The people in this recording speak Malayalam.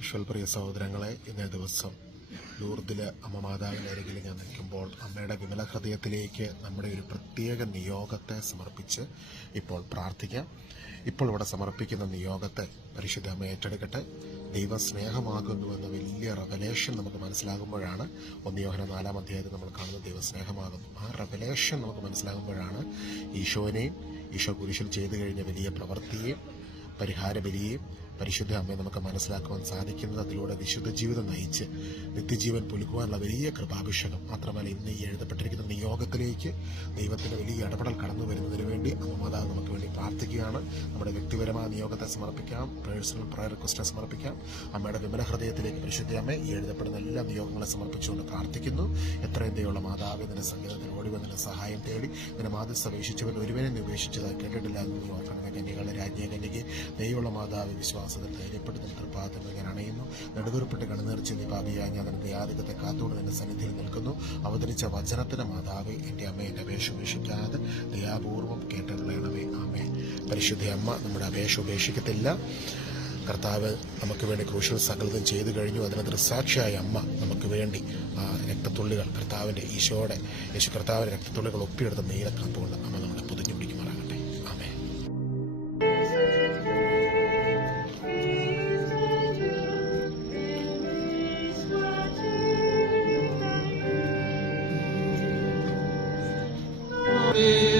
ഈശ്വൽപ്രിയ സഹോദരങ്ങളെ ഇന്നേ ദിവസം ലൂർദിൽ അമ്മ മാതാവിന്റെ അരികിൽ ഞാൻ നിൽക്കുമ്പോൾ അമ്മയുടെ വിമല ഹൃദയത്തിലേക്ക് നമ്മുടെ ഒരു പ്രത്യേക നിയോഗത്തെ സമർപ്പിച്ച് ഇപ്പോൾ പ്രാർത്ഥിക്കാം. ഇപ്പോൾ ഇവിടെ സമർപ്പിക്കുന്ന നിയോഗത്തെ പരിശുദ്ധ അമ്മ ഏറ്റെടുക്കട്ടെ. ദൈവ എന്ന വലിയ റെവലേഷൻ നമുക്ക് മനസ്സിലാകുമ്പോഴാണ്. ഒന്ന് യോഹന നാലാം അധ്യായത്തിൽ നമ്മൾ കാണുന്ന ദൈവ സ്നേഹമാകുന്നു ആ റെവലേഷൻ നമുക്ക് മനസ്സിലാകുമ്പോഴാണ് ഈശോനെയും ഈശോ കുരിശിൽ ചെയ്തു കഴിഞ്ഞ വലിയ പ്രവൃത്തിയെയും പരിഹാര ബലിയെയും പരിശുദ്ധ അമ്മയെ നമുക്ക് മനസ്സിലാക്കുവാൻ സാധിക്കുന്നത് അതിലൂടെ വിശുദ്ധ ജീവിതം നയിച്ച് നിത്യജീവൻ പുലുക്കുവാനുള്ള വലിയ കൃപാഭിഷേകം മാത്രമല്ല ഇന്ന് ഈ എഴുതപ്പെട്ടിരിക്കുന്ന നിയോഗത്തിലേക്ക് ദൈവത്തിന്റെ വലിയ ഇടപെടൽ കടന്നു വരുന്നതിന് വേണ്ടി അമ്മമാതാവ് നമുക്ക് വേണ്ടി പ്രാർത്ഥിക്കുകയാണ്. നമ്മുടെ വ്യക്തിപരമായ നിയോഗത്തെ സമർപ്പിക്കാം. പേഴ്സണൽ പ്രയർ റിക്വസ്റ്റ് സമർപ്പിക്കാം. അമ്മയുടെ വിമല ഹൃദയത്തിലേക്ക് പരിശുദ്ധ അമ്മ ഈ എഴുതപ്പെടുന്ന എല്ലാ നിയോഗങ്ങളെ സമർപ്പിച്ചുകൊണ്ട് പ്രാർത്ഥിക്കുന്നു. എത്രയും ദയുള്ള മാതാവ് നിന്റെ സംഗീതത്തിൽ ഓടി വന്നതിന് സഹായം തേടി നിന്റെ മാതൃ സപേക്ഷിച്ചവൻ ഒരുവനെ നിവേശിച്ചതായി കേട്ടിട്ടില്ല എന്ന് നീ മാതാവ് വിശ്വാസത്തിൽ ധൈര്യപ്പെടുത്തി തൃപ്പാദങ്ങൾ ഞാൻ അണയുന്നു. നെടുകുറിപ്പെട്ട് കണ്ണുനീർച്ച് നീ പാപിയായി ഞാൻ നിന്റെ യാതികത്തെ കാത്തോടെ നിന്റെ സന്നിധിയിൽ നിൽക്കുന്നു. അവതരിച്ച വചനത്തിന് മാതാവ് എന്റെ അമ്മ എന്റെ അപേക്ഷ ഉപേക്ഷിക്കാതെ ദയാപൂർവം കേട്ടിട്ടുള്ളണമേ ആമേ പരിശുദ്ധ അമ്മ നമ്മുടെ അപേക്ഷ ഉപേക്ഷിക്കത്തില്ല. കർത്താവ് നമുക്ക് വേണ്ടി ക്രൂഷ്യൽ സകലതും ചെയ്തു കഴിഞ്ഞു. അതിന് ദൃസാക്ഷിയായ അമ്മ നമുക്ക് വേണ്ടി രക്തത്തുള്ളികൾ കർത്താവിന്റെ ഈശോയുടെ യേശു കർത്താവിന്റെ രക്തത്തുള്ളികൾ ഒപ്പിയെടുത്ത നീലക്കാപ്പുകൊണ്ട് അമ്മ Amen.